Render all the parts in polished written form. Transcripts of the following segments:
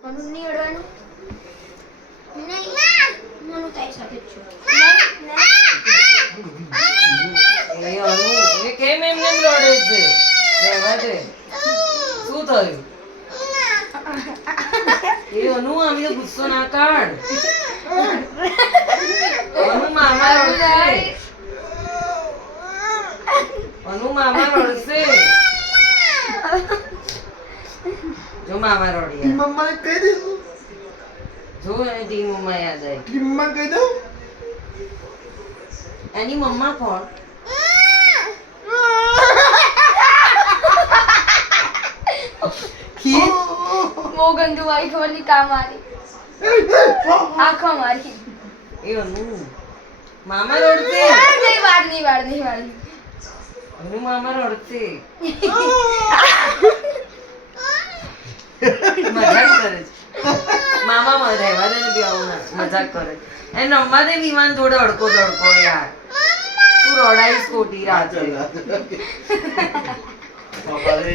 મનુ ની અડવાનું નહીં મનુ તારી સાથે જ છું એ અનુ એ કેમ એમ રડે છે રહેવા દે શું થયું એ અનુ આમ તો ગુસ્સો ના કાઢ અનુ મામા રડશે અનુ મામા રડશે જો મામા રડી મમ્મા કહી દઈશું જો એને ટી મમ્મા યાદ આવી મમ્મા કહી દઉં એની મમ્મા કોણ वो गंदू वाली वाली काम मारी आँखों मारी એ અનુ મામા રડશે नहीं वार અનુ મામા રડશે મજાક કરે છે મામા રહેવા દે ને બી આવું ના મજાક કરે એને રમવા દે વિમાન જોડે અડકો દડકો યાર તું રડાઈશ ખોટી રાતે પાપા રે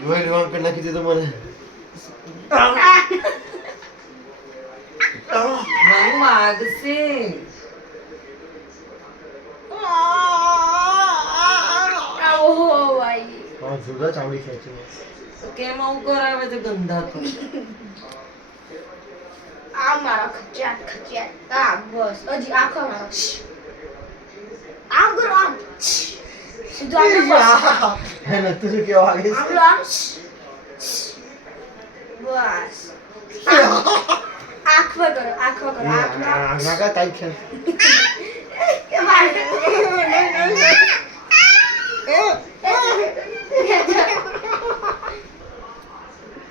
રોઈ રોઈ કરી નાખી દીધું મને મનુ વાગશે ओह भाई હા સુધા ચામડી ખેંચી તો કેમ આવું કરાવે છે ગંધા તો आ मारा खचियात आ बस अजी आँखों मारो आम करो आम सीधो आम बस હે તું શું કેવા વાગે आम लो आम बस आँख में करो आँख में આગા તાઈ ખેંચ मार